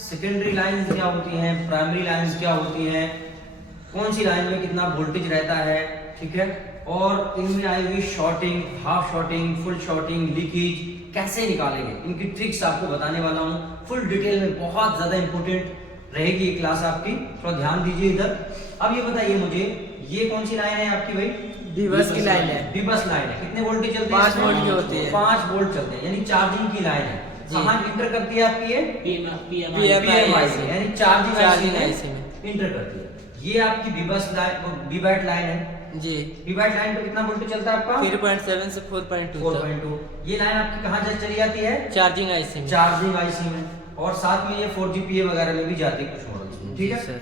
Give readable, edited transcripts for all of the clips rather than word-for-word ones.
Secondary line क्या होती हैं, प्राइमरी लाइंस क्या होती हैं, कौन सी लाइन में कितना वोल्टेज रहता है, ठीक है, और इनमें आएगी shorting, half shorting, full shorting, leakage कैसे निकालेंगे, इनकी ट्रिक्स आपको बताने वाला हूँ फुल डिटेल में। बहुत ज्यादा इंपॉर्टेंट रहेगी ये क्लास आपकी, थोड़ा ध्यान दीजिए इधर। अब ये बताइए मुझे, ये कौन सी लाइन है आपकी भाई? बीबस की लाइन है। बीबस लाइन है। कितने वोल्टेज चलते हैं? 5 वोल्ट की होती है। 5 वोल्ट चलते हैं, यानी चार्जिंग की लाइन है। कहाँ इंटर करती है आपकी ये? PMI से, यानी चार्जिंग आईसी में इंटर करती है। ये आपकी बीबस लाइन, बीबैट लाइन है जी। बीबैट लाइन पे कितना वोल्टेज चलता है आपका? 3.7 से 4.2 4.2। ये लाइन आपकी कहाँ चली जाती है? चार्जिंग आईसी में। चार्जिंग आईसी में, और साथ में ये 4GPA वगैरह में भी जाती है कुछ मॉडल्स में, ठीक है सर।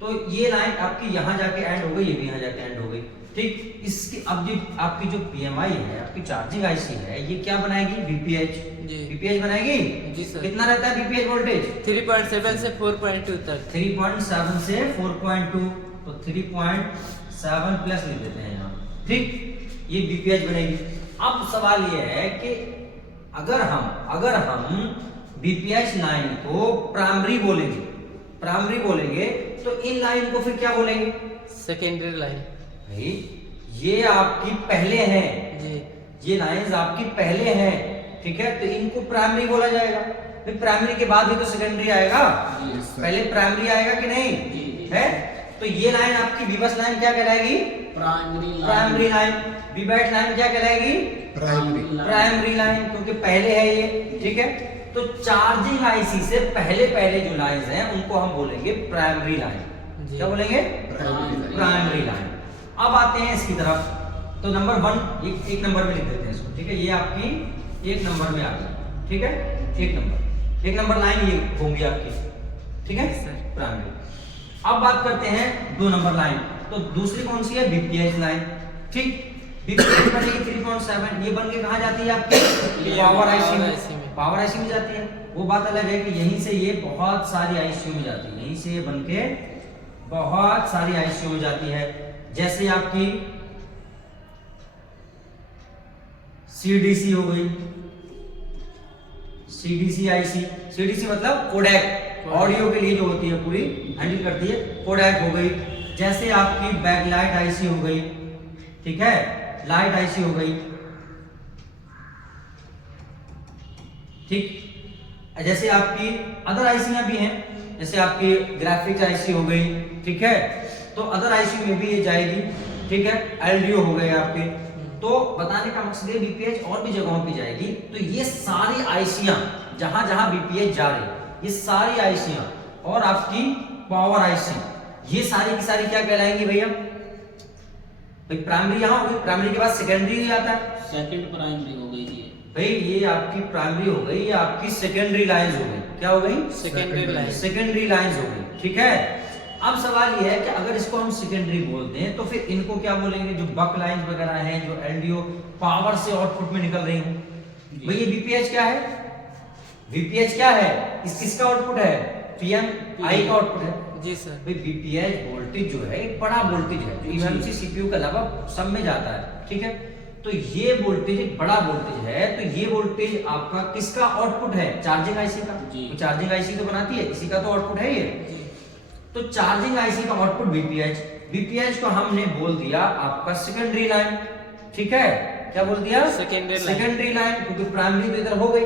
तो ये लाइन आपकी यहाँ जाके एंड हो गई, ये भी यहाँ जाके एंड हो गई, ठीक। इसकी अब जो आपकी जो PMI है, आपकी चार्जिंग आईसी है, ये क्या बनाएगी? BPH जी। BPH बनाएगी जी सर। कितना रहता है BPH वोल्टेज? 3.7 से 4.2 तक। 3.7 से 4.2, तो 3.7 प्लस लिख देते हैं यहाँ, ठीक। ये BPH बनेगी। अब सवाल ये है कि अगर हम BPH लाइन को प्राइमरी बोलेंगे तो इन लाइन को फिर क्या बोलेंगे? Secondary line. भाई ये आपकी पहले है जी। ये लाइंस आपकी पहले हैं, ठीक है, तो इनको प्राइमरी बोला जाएगा। फिर प्राइमरी के बाद ही तो सेकेंडरी आएगा, पहले प्राइमरी आएगा कि नहीं है? तो ये लाइन आपकी बीबस लाइन क्या कहलाएगी? Primary line. बीबैट लाइन क्या कहलाएगी? प्राइमरी लाइन, क्योंकि पहले है ये, ठीक है। तो चार्जिंग आईसी से पहले जो लाइंस हैं उनको हम बोलेंगे प्राइमरी लाइन। क्या बोलेंगे? Primary line. अब आते हैं इसकी तरफ, तो नंबर 1 एक नंबर में लिख देते हैं इसको, ठीक है। ये आपकी 1 नंबर में आ गई, ठीक है, 1 नंबर लाइन ये होंगी आपकी, ठीक है प्राइमरी। अब बात करते हैं 2 नंबर लाइन, तो दूसरी कौन सी है? BPH लाइन, ठीक। BPH बनेगी 3.7, ये बन के कहाँ जाती है आपकी? पावर आईसी में। पावर आईसी में जाती है। वो बात अलग है कि यहीं से ये बहुत सारी आईसीयू में जाती है, यहीं से ये बन के बहुत सारी आईसीयू में जाती है। जैसे आपकी CDC हो गई, CDC आईसी, CDC मतलब कोडेक, ऑडियो के लिए जो होती है पूरी हैंडल करती है, कोडेक हो गई। जैसे आपकी बैकलाइट आईसी हो गई, ठीक है, लाइट आईसी हो गई, ठीक। जैसे आपकी अदर आईसीयां भी हैं, जैसे आपकी ग्राफिक्स आईसी हो गई, ठीक है, तो अदर आईसी में भी ये जाएगी, ठीक है। LDO हो गए आपके। तो बताने का मकसद है BPH और भी जगहों पे जाएगी, तो ये सारी आईसीयां जहां जहां BPH जा रही, ये सारी आईसीयां और आपकी पावर आईसी, ये सारी की सारी क्या कहलाएंगी भैया? भाई प्राइमरी यहां हो गई, प्राइमरी के बाद सेकेंडरी आता है, सेकंड प्राइमरी हो गई ये। भाई ये आपकी प्राइमरी हो गई, ये आपकी सेकेंडरी लाइंस हो गई। क्या हो गई? सेकेंडरी लाइंस हो गई, ठीक है। अब सवाल ये है कि अगर इसको हम सेकेंडरी बोलते हैं तो फिर इनको क्या बोलेंगे? जो बक लाइंस वगैरह हैं, जो LDO पावर से आउटपुट में निकल रही हूं, भाई ये BPH क्या है? BPH क्या है? किसका आउटपुट है? PMI का आउटपुट है जी सर। भाई BPH वोल्टेज जो है एक बड़ा वोल्टेज है, जो eMMC CPU के अलावा सब में जाता है, ठीक है। तो ये वोल्टेज एक बड़ा वोल्टेज है, तो ये वोल्टेज आपका किसका आउटपुट है? चार्जिंग आईसी का। तो चार्जिंग आईसी तो बनाती है, इसी का तो आउटपुट है ये। तो चार्जिंग आईसी का आउटपुट BPH को हमने बोल दिया आपका सेकेंडरी लाइन, ठीक है। क्या बोल दिया? सेकेंडरी लाइन, क्योंकि प्राइमरी तो इधर हो गई।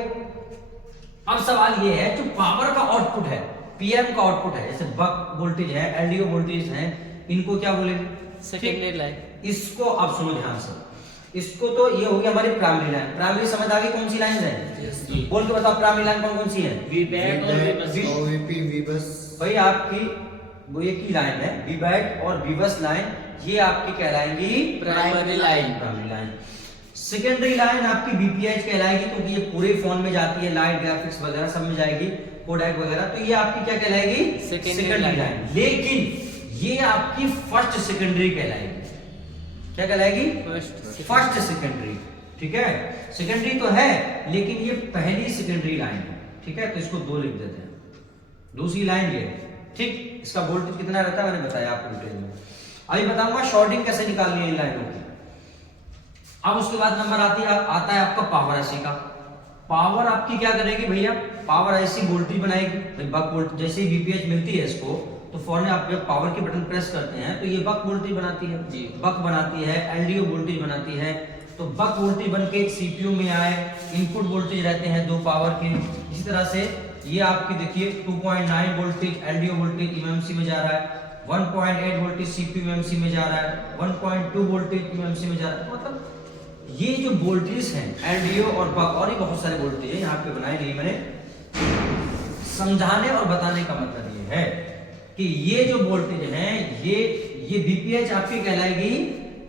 अब सवाल ये है, जो पावर का आउटपुट है, PM का आउटपुट है, जैसे बक वोल्टेज है, LDO वोल्टेज है, इनको क्या बोलेंगे? Secondary line. इसको आप सुनो ध्यान से, इसको तो ये हो गया हमारी प्राइमरी लाइन। प्राइमरी समझ आ गई कौन सी लाइन है? बोल के बताओ प्राइमरी लाइन कौन कौन सी है? बीबैट और बीबस। भाई आपकी वो एक ही लाइन है, बीबैट और बीबस लाइन, ये आपकी कहलाएंगी primary line. Primary line. Secondary line आपकी BPH कहलाएगी, क्योंकि ये पूरे फोन में जाती है, लाइट ग्राफिक्स वगैरह सब में जाएगी, कोडेक वगैरह, तो ये आपकी क्या कहलाएगी? Secondary line. लेकिन ये आपकी फर्स्ट सेकेंडरी कहलाएगी। क्या कहलाएगी? फर्स्ट सेकेंडरी, ठीक है। सेकेंडरी तो है, लेकिन ये पहली सेकेंडरी लाइन है, ठीक है। तो इसको 2 लिख देते हैं, दूसरी लाइन ये, ठीक। इसका वोल्टेज कितना रहता है मैंने बताया आपको डिटेल में। अभी बताऊंगा शॉर्टिंग कैसे निकालनी है इन लाइनों की। अब उसके बाद नंबर आता है आपका पावर आईसी का। पावर आपकी क्या करेगी भैया, पावर ऐसी वोल्टेज बनाएगी भाई, बक वोल्टेज जैसे ही बीपीएच मिलती है इसको तो फौरन आप जब पावर की बटन प्रेस करते हैं तो ये बक वोल्टेज बनाती है, बक बनाती है, एलडीओ वोल्टेज बनाती है। तो बक वोल्टेज बन के सीपीयू में आए, इनपुट वोल्टेज रहते हैं 2 पावर के। इसी तरह से ये आपकी देखिए 2.9 वोल्टेज एलडीओ वोल्टेज एमएमसी में जा रहा है, 1.8 वोल्टेज सीपीयू एमएमसी में जा रहा है, 1.2 वोल्टेज एमएमसी में जा रहा है। मतलब ये जो वोल्टेज हैं एलडीओ और बक और भी बहुत सारे वोल्टेज है, यहाँ पे बनाए नहीं मैंने। समझाने और बताने का मतलब ये है कि ये जो वोल्टेज हैं ये बीपीएच आपकी कहलाएगी,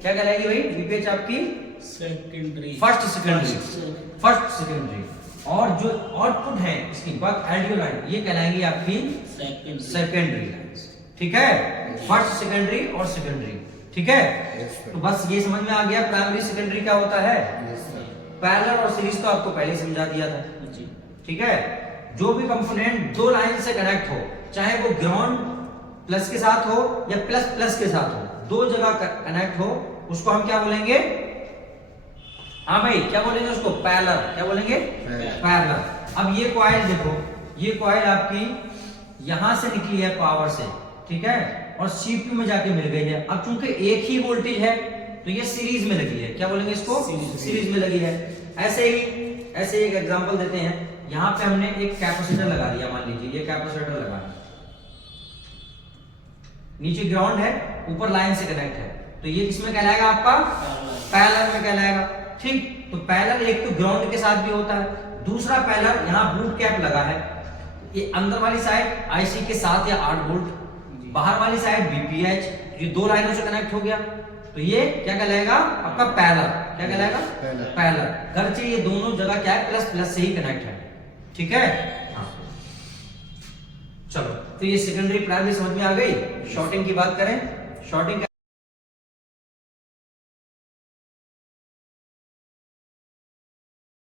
क्या कहलाएगी भाई, बीपीएच आपकी सेकेंडरी, फर्स्ट सेकेंडरी। और जो आउटपुट है इसकी बक एलडीओ लाइन ये कहलाएंगी आपकी सेकेंडरी लाइन। ठीक है, फर्स्ट सेकेंडरी और सेकेंडरी। ठीक है, तो बस ये समझ में आ गया प्राइमरी सेकेंडरी क्या होता है। पैरेलल और सीरीज तो आपको पहले समझा दिया था। ठीक है, जो भी कंपोनेंट 2 लाइन से कनेक्ट हो, चाहे वो ग्राउंड प्लस के साथ हो या प्लस प्लस के साथ हो, 2 जगह कनेक्ट हो, उसको हम क्या बोलेंगे, हाँ भाई क्या बोलेंगे उसको, पैरेलल। क्या बोलेंगे, पैरेलल। अब ये कॉइल देखो, ये कॉइल आपकी यहां से निकली है पावर से, ठीक है, और सीपीयू में जाके मिल गई है। अब चूंकि एक ही वोल्टेज है तो ये सीरीज में लगी है, क्या बोलेंगे इसको, सीरीज में लगी है। ऐसे एक एग्जांपल देते हैं, यहाँ पे हमने एक कैपेसिटर लगा दिया, मान लीजिए ये कैपेसिटर लगा है, नीचे ग्राउंड है, ऊपर लाइन से कनेक्ट है, तो ये किसमें कहलाएगा आपका, पैरेलल में कहलाएगा। ठीक, तो पैरेलल एक तो ग्राउंड के साथ भी होता है, दूसरा पैरेलल यहाँ बूट कैप लगा है, ये अंदर वाली साइड आईसी के 7 या 8 वोल्ट, बाहर वाली साइड बीपीएच, ये 2 लाइनों से कनेक्ट हो गया, तो ये क्या कहलाएगा आपका पैरेलल। क्या कहलाएगा, पैरेलल। गर्चे ये दोनों जगह क्या है, प्लस प्लस से ही कनेक्ट है। ठीक है, हाँ चलो, तो ये सेकेंडरी प्राइमरी समझ में आ गई। शॉर्टिंग की बात करें, शॉर्टिंग